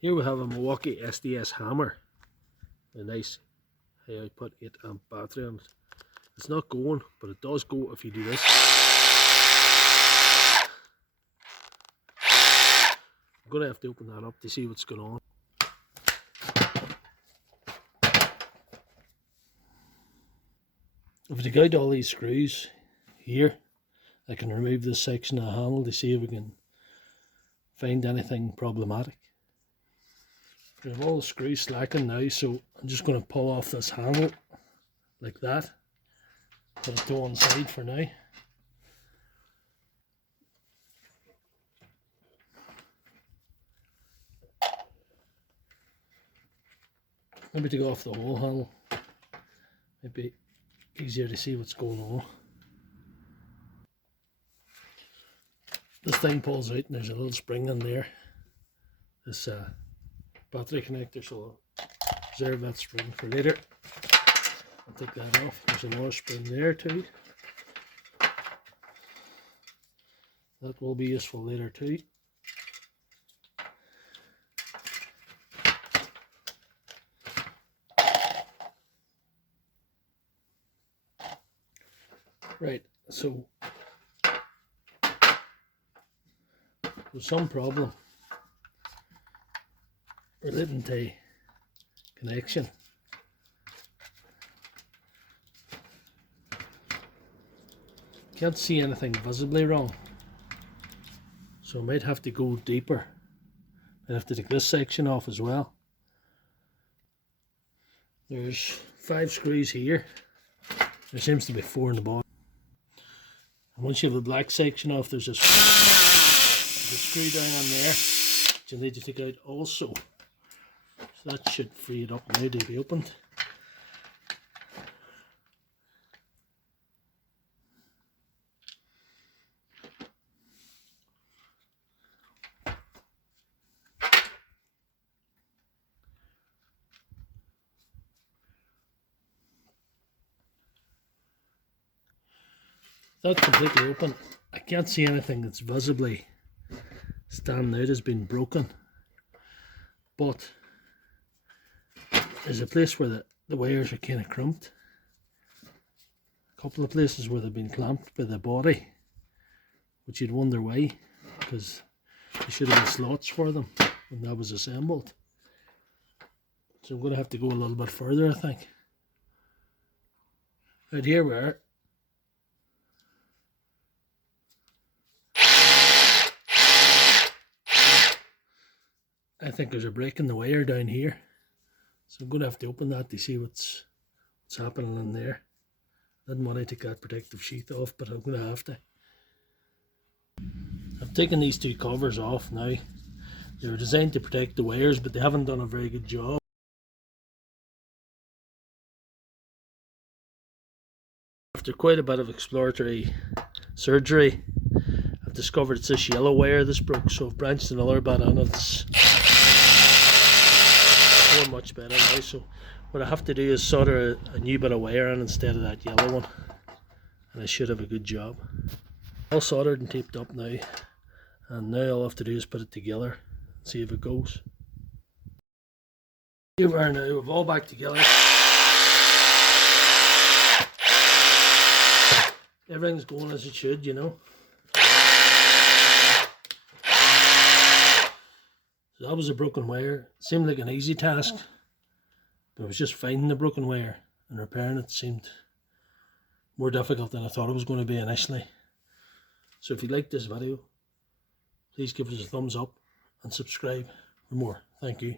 Here we have a Milwaukee SDS hammer. A nice high output 8 amp battery on it. It's not going, but it does go if you do this. I'm going to have to open that up to see what's going on. If we take out all these screws here, I can remove this section of the handle to see if we can find anything problematic. We have all the screws slacking now, so I'm just going to pull off this handle like that. Put it to one side for now. Maybe take off the whole handle. Might be easier to see what's going on. This thing pulls out and there's a little spring in there. This battery connector, so I'll reserve that spring for later. I'll take that off. There's another spring there too. That will be useful later too. Right, so there's some problem relating to connection. Can't see anything visibly wrong, so I might have to go deeper. I have to take this section off as well. There's 5 screws here. There seems to be 4 in the bottom. And once you have the black section off, there's a screw down on there which you need to take out also. So that should free it up now to be opened. That's completely open. I can't see anything that's visibly standing out as being broken, but there's a place where the wires are kind of crimped. A couple of places where they've been clamped by the body, which you'd wonder why, because there should have been slots for them when that was assembled. So I'm going to have to go a little bit further, I think. Right here we are. I think there's a break in the wire down here, so I'm going to have to open that to see what's happening in there. I didn't want to take that protective sheath off, but I'm going to have to. I've taken these 2 covers off now. They were designed to protect the wires, but they haven't done a very good job. After quite a bit of exploratory surgery, I've discovered it's this yellow wire that's broke, so I've branched another bit on it. It's going much better now, so what I have to do is solder a new bit of wire in instead of that yellow one, and I should have a good job. All soldered and taped up now, and now all I have to do is put it together and see if it goes. Here we are now, we're all back together. Everything's going as it should, you know. So that was a broken wire. It seemed like an easy task, but it was just finding the broken wire and repairing it seemed more difficult than I thought it was going to be initially. So if you liked this video, please give us a thumbs up and subscribe for more. Thank you.